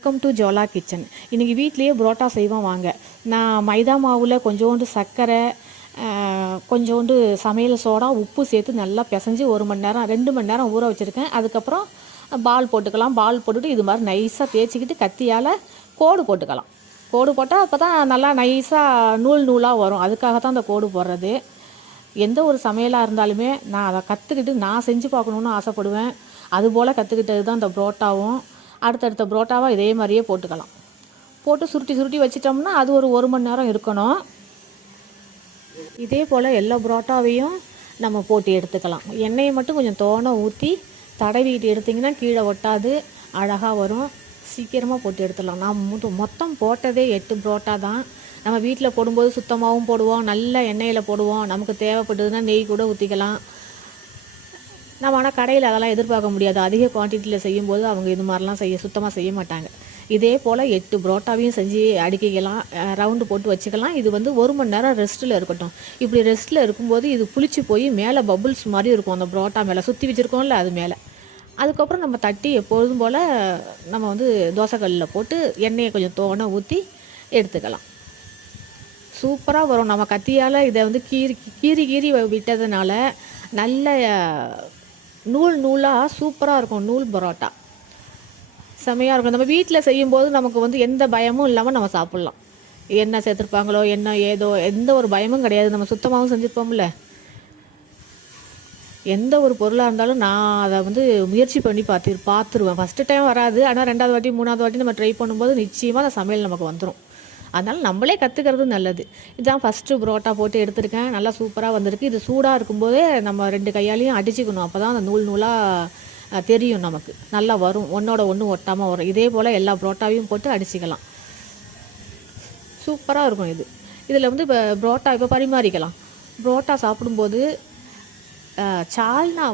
Welcome to ஜோலா kitchen. இன்றைக்கி வீட்லேயே புரோட்டா செய்வோம் வாங்க. நான் மைதா மாவில் கொஞ்சோண்டு சர்க்கரை, கொஞ்சோண்டு சமையல் சோடா, உப்பு சேர்த்து நல்லா பிசைஞ்சு 1 மணி நேரம் 2 மணி நேரம் ஊற வச்சுருக்கேன். அதுக்கப்புறம் பால் போட்டுக்கலாம். பால் போட்டுட்டு இது மாதிரி நைஸாக தேய்ச்சிக்கிட்டு கத்தியால் கோடு போட்டுக்கலாம். கோடு போட்டால் அப்போ தான் நல்லா நைஸாக நூல் நூலாக வரும். அதுக்காக தான் அந்த கோடு போடுறது. எந்த ஒரு சமையலாக இருந்தாலுமே நான் அதை கற்றுக்கிட்டு நான் செஞ்சு பார்க்கணுன்னு ஆசைப்படுவேன். அதுபோல் கற்றுக்கிட்டது தான் இந்த புரோட்டாவும். அடுத்தடுத்த புரோட்டாவை இதே மாதிரியே போட்டுக்கலாம். போட்டு சுருட்டி சுருட்டி வச்சிட்டோம்னா அது ஒரு மணி நேரம் இருக்கணும். இதே போல் எல்லா புரோட்டாவையும் நம்ம போட்டு எடுத்துக்கலாம். எண்ணெயை மட்டும் கொஞ்சம் தோணை ஊற்றி தடவிக்கிட்டு எடுத்திங்கன்னா கீழே ஒட்டாது, அழகாக வரும். சீக்கிரமாக போட்டு எடுத்துடலாம். நான் மொத்தம் போட்டதே 8 புரோட்டா தான். நம்ம வீட்டில் போடும்போது சுத்தமாகவும் போடுவோம், நல்ல எண்ணெயில் போடுவோம். நமக்கு தேவைப்பட்டதுன்னா நெய் கூட ஊற்றிக்கலாம். நம்ம ஆனால் கடையில் அதெல்லாம் எதிர்பார்க்க முடியாது. அதிக குவான்டிட்டியில் செய்யும்போது அவங்க இது மாதிரிலாம் சுத்தமாக செய்ய மாட்டாங்க. இதே போல் 8 புரோட்டாவையும் செஞ்சு அடுக்கிக்கலாம், ரவுண்டு போட்டு வச்சுக்கலாம். இது 1 மணி நேரம் ரெஸ்ட்டில் இருக்கட்டும். இப்படி ரெஸ்ட்டில் இருக்கும்போது இது புளிச்சு போய் மேலே பபுள்ஸ் மாதிரி இருக்கும். அந்த புரோட்டா மேலே சுற்றி வச்சுருக்கோம்ல அது மேலே. அதுக்கப்புறம் நம்ம தட்டி எப்பொழுதும் போல் நம்ம தோசைக்கல்லில் போட்டு எண்ணெயை கொஞ்சம் தோணை ஊற்றி எடுத்துக்கலாம். சூப்பராக வரும். நம்ம கத்தியால் இதை கீறி கீறி விட்டதுனால நல்ல நூல் நூலாக சூப்பராக இருக்கும். நூல் பரோட்டா செமையாக இருக்கும். நம்ம வீட்டில் செய்யும்போது நமக்கு எந்த பயமும் இல்லாமல் நம்ம சாப்பிட்லாம். என்ன சேர்த்துருப்பாங்களோ என்ன ஏதோ எந்த ஒரு பயமும் கிடையாது. நம்ம சுத்தமாகவும் செஞ்சுருப்போம்ல. எந்த ஒரு பொருளாக இருந்தாலும் நான் அதை முயற்சி பண்ணி பார்த்துருவேன். ஃபஸ்ட்டு டைம் வராது, ஆனால் 2வது வாட்டி 3வது வாட்டி நம்ம ட்ரை பண்ணும்போது நிச்சயமாக அந்த சமையல் நமக்கு வந்துடும். அதனால் நம்மளே கற்றுக்கிறது நல்லது. இதுதான் ஃபஸ்ட்டு புரோட்டா போட்டு எடுத்துருக்கேன். நல்லா சூப்பராக வந்திருக்கு. இது சூடாக இருக்கும்போதே நம்ம 2 கையாலையும் அடிச்சுக்கணும். அப்போ தான் அந்த நூல் நூலாக தெரியும், நமக்கு நல்லா வரும். ஒன்றோட ஒன்று ஒட்டாமல் வரும். இதே போல் எல்லா புரோட்டாவையும் போட்டு அடிச்சிக்கலாம். சூப்பராக இருக்கும் இது. இதில் இப்போ புரோட்டா இப்போ பரிமாறிக்கலாம். புரோட்டா சாப்பிடும்போது சால்னா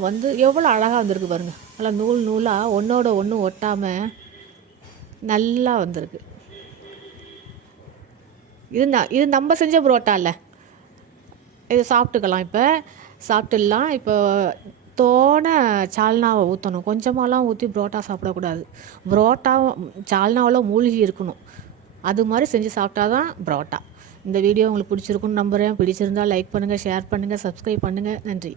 எவ்வளோ அழகாக வந்திருக்கு பாருங்கள். நல்லா நூல் நூலாக ஒன்றோட ஒன்று ஒட்டாமல் நல்லா வந்திருக்கு. இது நம்ம செஞ்ச புரோட்டா இல்லை. இது சாப்பிட்டுக்கலாம். இப்போ சாப்பிட்டுடலாம். இப்போ தோணை சால்னாவை ஊற்றணும். கொஞ்சமாலாம் ஊற்றி புரோட்டா சாப்பிடக்கூடாது. புரோட்டா சால்னாவில் மூழ்கி இருக்கணும். அது மாதிரி செஞ்சு சாப்பிட்டா தான் புரோட்டா. இந்த வீடியோ உங்களுக்கு பிடிச்சிருக்குன்னு நம்புகிறேன். பிடிச்சிருந்தால் லைக் பண்ணுங்கள், ஷேர் பண்ணுங்கள், சப்ஸ்கிரைப் பண்ணுங்கள். நன்றி.